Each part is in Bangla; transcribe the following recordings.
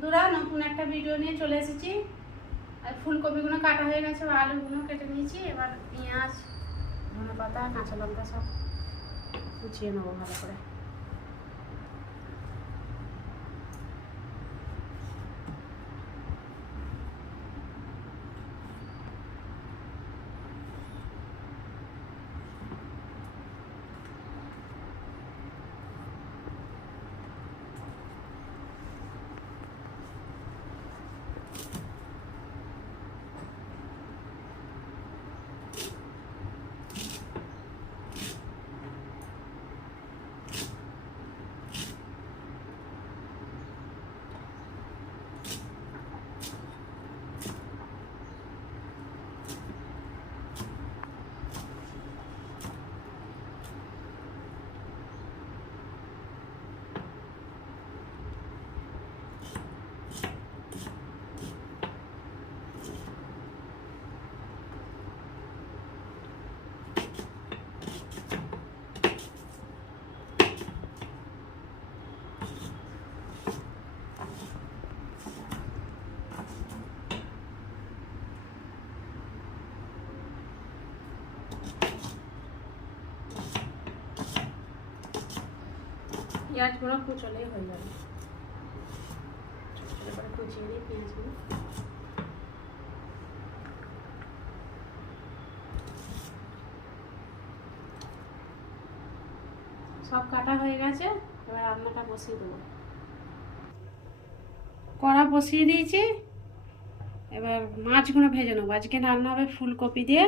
বন্ধুরা, নতুন একটা ভিডিও নিয়ে চলে এসেছি। আর ফুলকপিগুলো কাটা হয়ে গেছে, বা আলুগুলো কেটে নিয়েছি। এবার পেঁয়াজ ধনে পাতা কাঁচা লঙ্কা সব কুচিয়ে নেব ভালো করে। পেঁয়াজগুলো কুচলেই হয়ে যাবে। ছোটো ছোটো করে সব কাটা হয়ে গেছে, এবার রান্নাটা বসিয়ে দেবো। কড়া বসিয়ে দিয়েছি, এবার মাছগুলো ভেজে নেব। আজকে রান্না হবে ফুলকপি দিয়ে।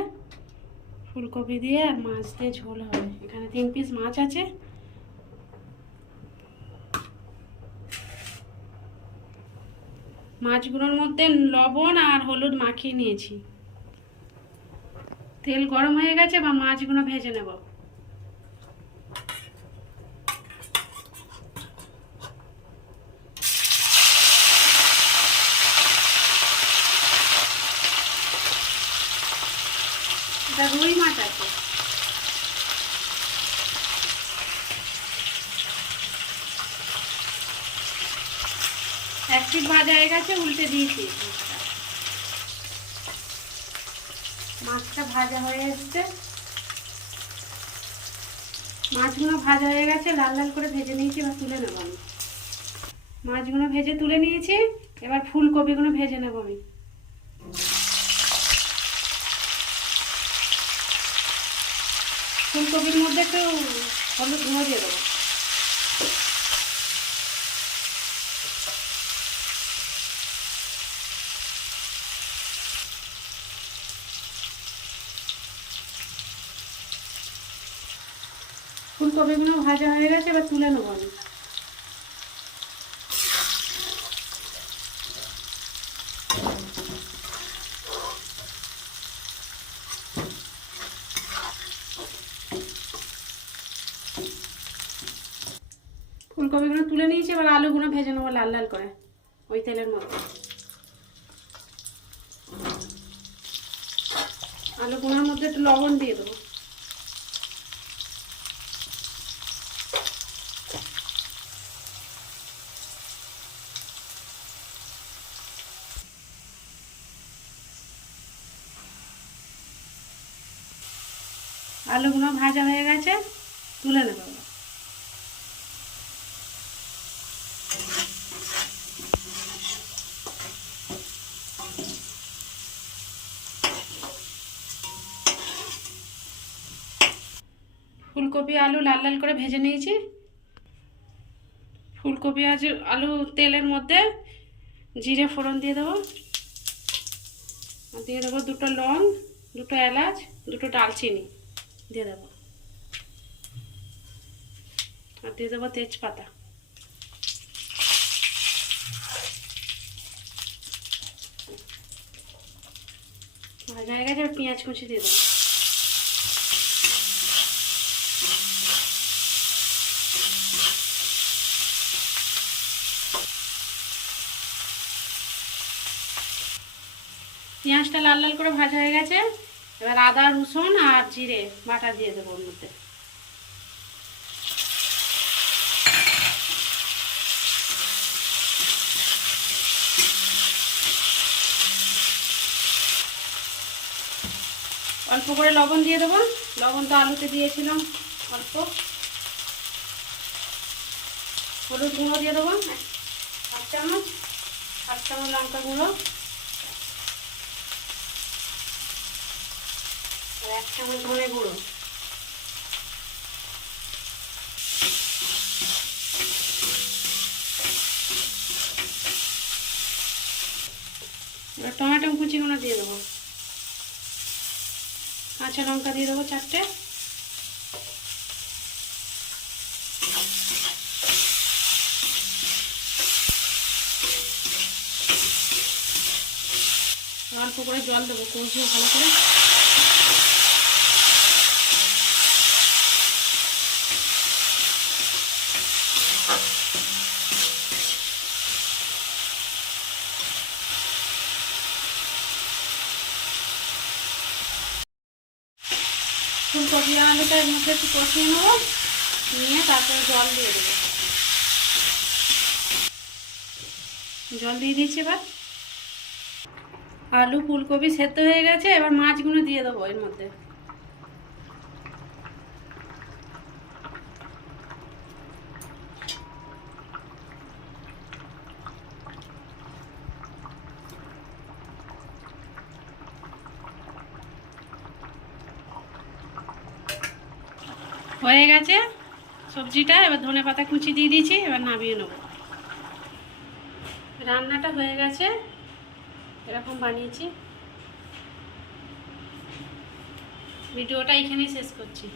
ফুলকপি দিয়ে আর মাছ দিয়ে ঝোল হবে। এখানে তিন পিস মাছ আছে। মাছগুলোর মধ্যে লবণ আর হলুদ মাখিয়ে নিয়েছি। তেল গরম হয়ে গেছে বা মাছগুলো ভেজে নেব এটা রুই মাছ আছে এক ভাজা হয়ে গেছে, উল্টে দিয়েছি। মাছটা। ভাজা হয়ে এসছে। মাছগুলো ভাজা হয়ে গেছে, লাল লাল করে ভেজে নিয়েছি, এবার তুলে নেব আমি। মাছগুলো ভেজে তুলে নিয়েছি, এবার ফুলকপিগুলো ভেজে নেব আমি। ফুলকপির মধ্যে একটু হলুদ গুঁড়ো দিয়ে দেবো। ফুলকপিগুলো ভাজা হয়ে গেছে, এবার তুলে নেব আমি। ফুলকপিগুলো তুলে নিয়েছি, এবার আলুগুলো ভেজে নেব লাল লাল করে, ওই তেলের মধ্যে আলুগুলোর মধ্যে একটু লবণ দিয়ে দেবো। আলুগুলো ভাজা হয়ে গেছে, তুলে নেব। ফুলকপি, আলু লাল লাল করে ভেজে নিয়েছি। ফুলকপি আজ আলু তেলের মধ্যে জিরে ফোড়ন দিয়ে দেবো। দিয়ে দেবো দুটো লং দুটো এলাচ, দুটো ডালচিনি। দিয়ে দেবো। আর দিয়ে দেবো তেজপাতা। ভাজা হয়ে গেছে পেঁয়াজ কুচি দিয়ে দেবো। পেঁয়াজটা লাল লাল করে ভাজা হয়ে গেছে। এবার আদা, রসুন আর জিরে বাটা দিয়ে দেবো ওর মধ্যে অল্প করে লবণ দিয়ে দেবো। লবণ তো আলুতে দিয়েছিলাম অল্প। হলুদ গুঁড়ো দিয়ে দেবো। এক চামচ এক চামচ লঙ্কা গুঁড়ো। এক চামচ ধনে গুঁড়ো। এবার টমেটো কুচিগুলো দিয়ে দেবো। কাঁচা লঙ্কা দিয়ে দেবো চারটে। অল্প করে জল দেবো কষিয়ে ভালো করে। ফুলকপি আলুটা এর মধ্যে একটু কষিয়ে নেব। নিয়ে তারপরে জল দিয়ে দেবো। জল দিয়ে দিয়েছি এবার। আলু ফুলকপি সেদ্ধ হয়ে গেছে, এবার মাছগুলো দিয়ে দেবো এর মধ্যে। হয়ে গেছে সবজিটা, এবার ধনে পাতা কুচি দিয়ে দিয়েছি, এবার নামিয়ে নেব। রান্নাটা হয়ে গেছে, এরকম বানিয়েছি। ভিডিওটা এখানেই শেষ করছি।